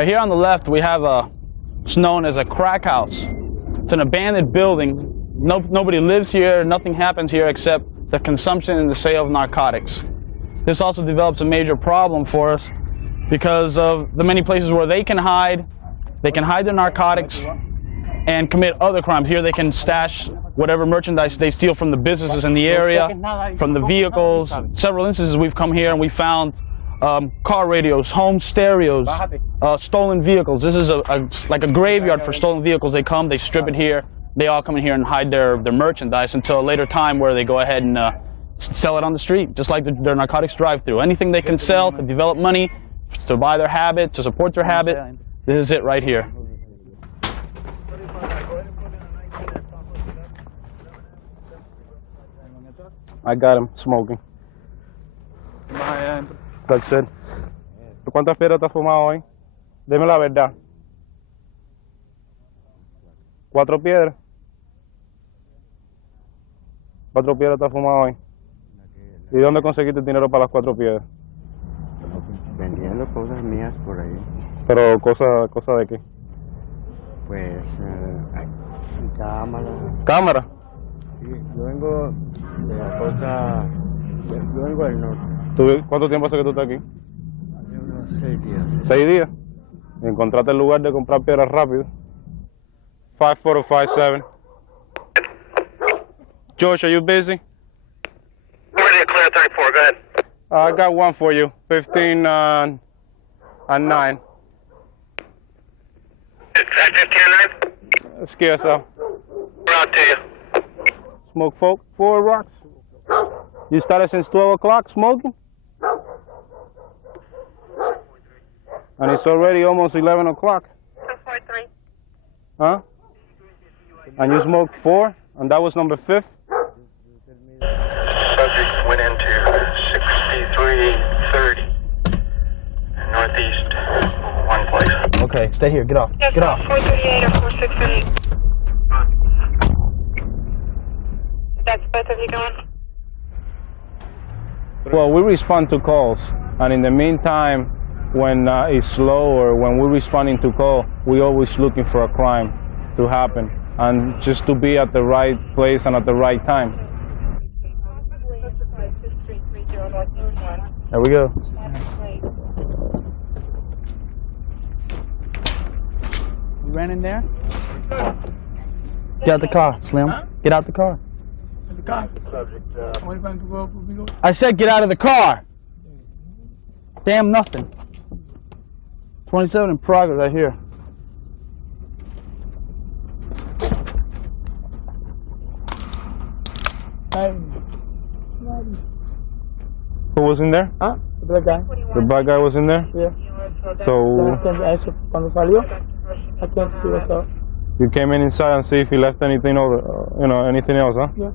Here on the left, we have it's known as a crack house. It's an abandoned building. Nobody lives here. Nothing happens here except the consumption and the sale of narcotics. This also develops a major problem for us because of the many places where they can hide their narcotics and commit other crimes. Here they can stash whatever merchandise they steal from the businesses in the area, from the vehicles. Several instances we've come here and we found car radios, home stereos, stolen vehicles. This is like a graveyard for stolen vehicles. They come, they strip it here, they all come in here and hide their merchandise until a later time where they go ahead and sell it on the street, just like their narcotics drive-through. Anything they can sell to develop money, to buy their habit, to support their habit, this is it right here. I got him smoking. That's it. ¿Cuántas piedras te has fumado hoy? Dime la verdad. 4 piedras. 4 piedras te has fumado hoy. ¿Y dónde conseguiste el dinero para las 4 piedras? Vendiendo cosas mías por ahí. ¿Pero cosa de qué? Pues cámara. ¿Cámara? Sí, yo vengo de la costa, yo vengo del norte. ¿Cuánto tiempo hace que tú estás aquí? Hace unos 6 días. 6 días. Encontraste el lugar de comprar piedras rápido. 5457. George, are you busy? Ready to clear 34, go ahead. I got one for you. 15 and 9. Is that 15 and 9? Scare yourself. We're out to you. Smoke 4 rocks. You started since 12 o'clock smoking? And it's already almost 11 o'clock. 243. Huh? And you smoked 4? And that was number 5th? Subject went into 6330 northeast, one place. Okay, stay here. Get off. Yes, Get off. 438 or 4638. That's both of you going? Well, we respond to calls. And in the meantime, when it's slow or when we're responding to call, we're always looking for a crime to happen. And just to be at the right place and at the right time. There we go. You ran in there? Get out the car, Slim. Huh? Get out the car. The car? I said get out of the car. Damn nothing. 27 in progress right here. Who was in there? Huh? The black guy. The black guy was in there? Yeah. So Cuando salió, I can't see what's up. you came in inside and see if he left anything anything else, huh? Yeah.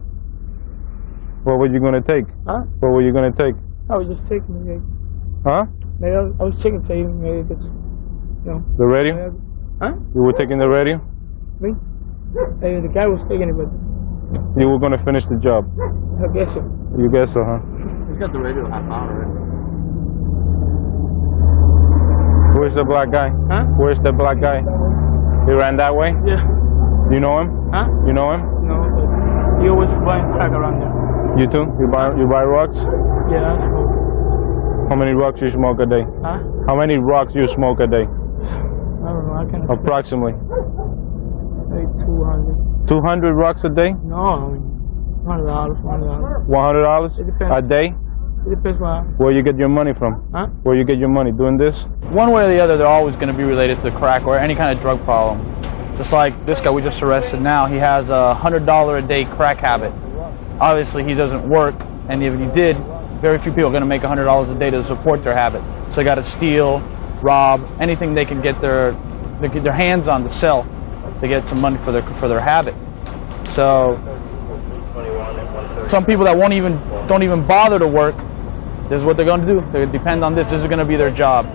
What were you gonna take? Huh? What were you gonna take? I was just checking, maybe. Huh? Maybe I was checking to even maybe it's, The radio? Huh? You were taking the radio? Me? Hey, the guy was taking it, but You were gonna finish the job. I guess so. You guess so, huh? He's got the radio half hour already. Where's the black guy? Huh? Where's the black guy? He ran that way? Yeah. You know him? Huh? You know him? No, but he always buying crack around there. You too? You buy rocks? Yeah, that's cool. How many rocks you smoke a day? Huh? How many rocks you smoke a day? I don't know, I can't Approximately. Maybe 200. 200 rocks a day? No, I mean, $100, $100. $100 It depends. a day? It depends what. Where you get your money from? Huh? Where you get your money? Doing this? One way or the other, they're always going to be related to crack or any kind of drug problem. Just like this guy we just arrested now, he has a $100 a day crack habit. Obviously, he doesn't work, and if he did, very few people are going to make $100 a day to support their habit. So they got to steal, rob, anything they can get their hands on to sell to get some money for their habit. So some people that don't even bother to work, this is what they're going to do. They depend on this. This is going to be their job.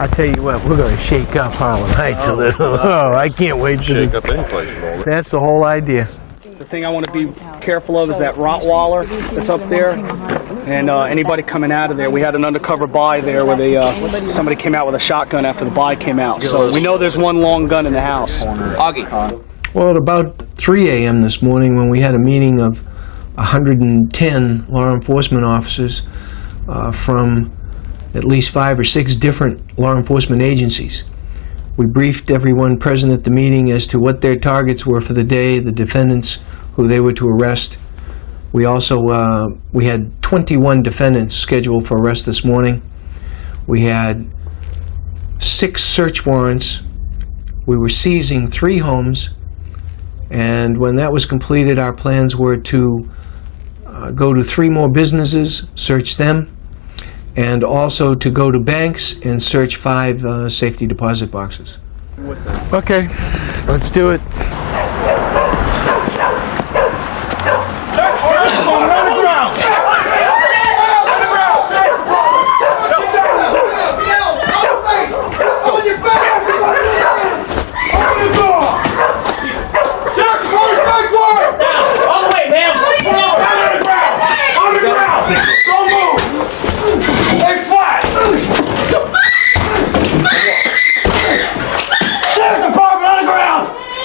I tell you what, we're going to shake up Harlem Heights a little. Oh, I can't wait to Shake up any place, Lord. That's the whole idea. The thing I want to be careful of is that Rottweiler that's up there, and anybody coming out of there. We had an undercover buy there where somebody came out with a shotgun after the buy came out. So we know there's one long gun in the house. Augie. Well, at about 3 a.m. this morning, when we had a meeting of 110 law enforcement officers from at least 5 or 6 different law enforcement agencies. We briefed everyone present at the meeting as to what their targets were for the day, the defendants who they were to arrest. We also we had 21 defendants scheduled for arrest this morning. We had 6 search warrants. We were seizing 3 homes, and when that was completed, our plans were to go to 3 more businesses, search them, and also to go to banks and search 5 safety deposit boxes. Okay, let's do it.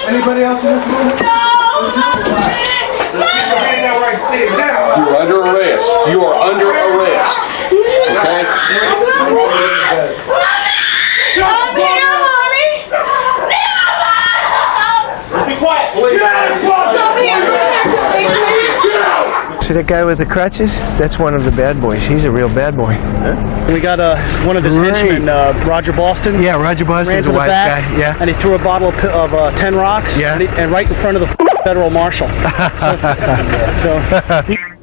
Anybody else in this room? You're under arrest. You are under arrest. Okay? Come here, honey. Be quiet. Come here, please. See that guy with the crutches? That's one of the bad boys. He's a real bad boy. We got one of his henchmen, Roger Boston. Yeah, Roger Ran Boston's to a the wise back, guy. Yeah. and he threw a bottle of 10 rocks, Yeah. and right in front of the federal marshal. So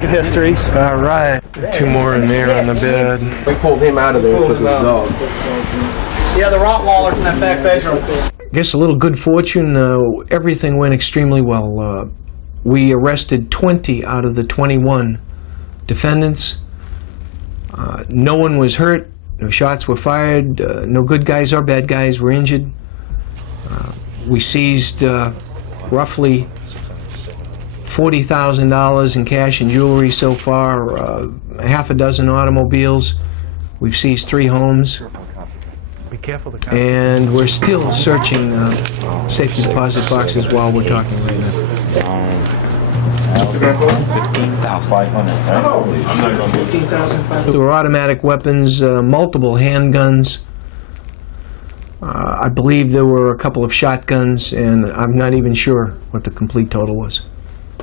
history. All right. 2 more in there on the bed. We pulled him out of there with his dog. Yeah, the Rottweiler's in that back bedroom. Guess a little good fortune. Everything went extremely well. We arrested 20 out of the 21 defendants. No one was hurt. No shots were fired. No good guys or bad guys were injured. We seized roughly $40,000 in cash and jewelry so far, half a dozen automobiles. We've seized 3 homes. Be careful. And we're still searching safety deposit boxes while we're talking right now. 15,500. I'm not going to do it. There were automatic weapons, multiple handguns. I believe there were a couple of shotguns, and I'm not even sure what the complete total was.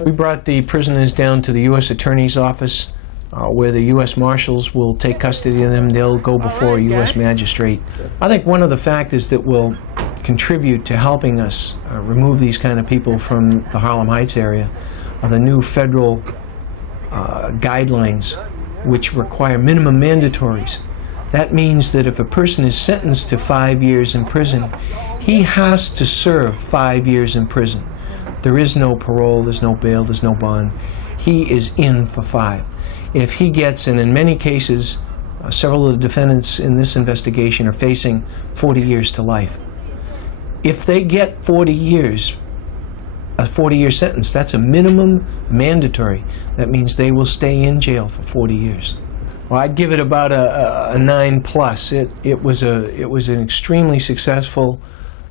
We brought the prisoners down to the U.S. Attorney's office, where the U.S. Marshals will take custody of them. They'll go before a U.S. magistrate. I think one of the factors that will contribute to helping us remove these kind of people from the Harlem Heights area are the new federal guidelines, which require minimum mandatories. That means that if a person is sentenced to 5 years in prison, he has to serve 5 years in prison. There is no parole, there's no bail, there's no bond. He is in for 5. If he gets, and in many cases, several of the defendants in this investigation are facing 40 years to life. If they get 40 years, a 40-year sentence, that's a minimum mandatory. That means they will stay in jail for 40 years. Well, I'd give it about a 9+. It was an extremely successful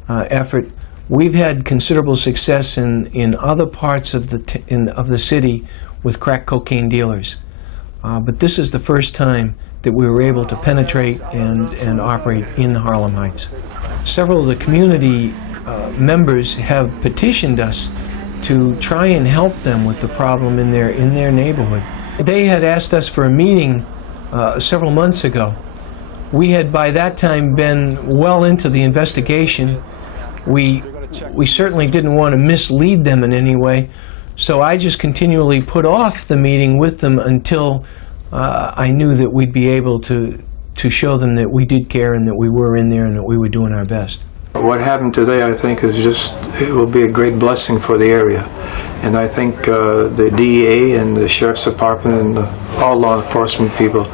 effort. We've had considerable success in other parts of the city with crack cocaine dealers, but this is the first time that we were able to penetrate and operate in Harlem Heights. Several of the community members have petitioned us to try and help them with the problem in their neighborhood. They had asked us for a meeting several months ago. We had by that time been well into the investigation. We certainly didn't want to mislead them in any way, so I just continually put off the meeting with them until I knew that we'd be able to show them that we did care and that we were in there and that we were doing our best. What happened today, I think, is it will be a great blessing for the area. And I think the DEA and the Sheriff's Department and all law enforcement people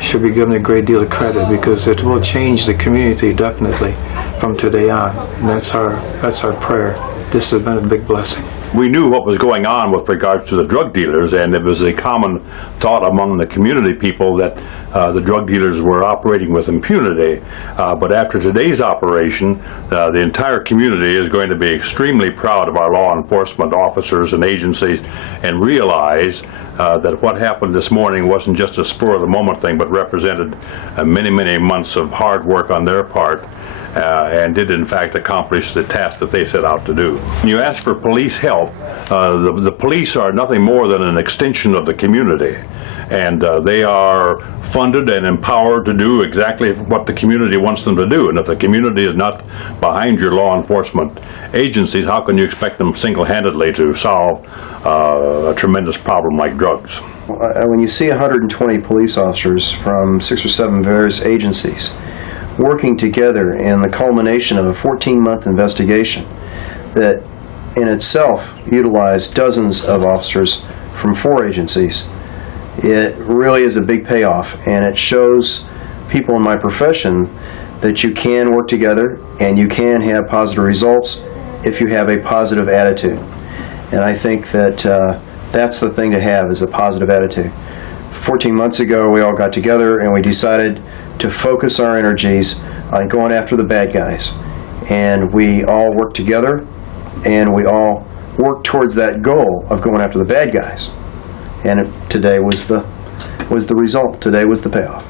should be given a great deal of credit, because it will change the community definitely from today on. And that's our prayer. This has been a big blessing. We knew what was going on with regards to the drug dealers, and it was a common thought among the community people that the drug dealers were operating with impunity. But after today's operation, the entire community is going to be extremely proud of our law enforcement officers and agencies, and realize that what happened this morning wasn't just a spur-of-the-moment thing, but represented many, many months of hard work on their part. And did in fact accomplish the task that they set out to do. When you ask for police help, the police are nothing more than an extension of the community, and they are funded and empowered to do exactly what the community wants them to do. And if the community is not behind your law enforcement agencies, how can you expect them single-handedly to solve a tremendous problem like drugs? When you see 120 police officers from 6 or 7 various agencies working together in the culmination of a 14-month investigation that in itself utilized dozens of officers from 4 agencies, it really is a big payoff, and it shows people in my profession that you can work together and you can have positive results if you have a positive attitude. And I think that that's the thing to have, is a positive attitude. 14 months ago, we all got together and we decided to focus our energies on going after the bad guys. And we all worked together, and we all worked towards that goal of going after the bad guys. And today was the result. Today was the payoff.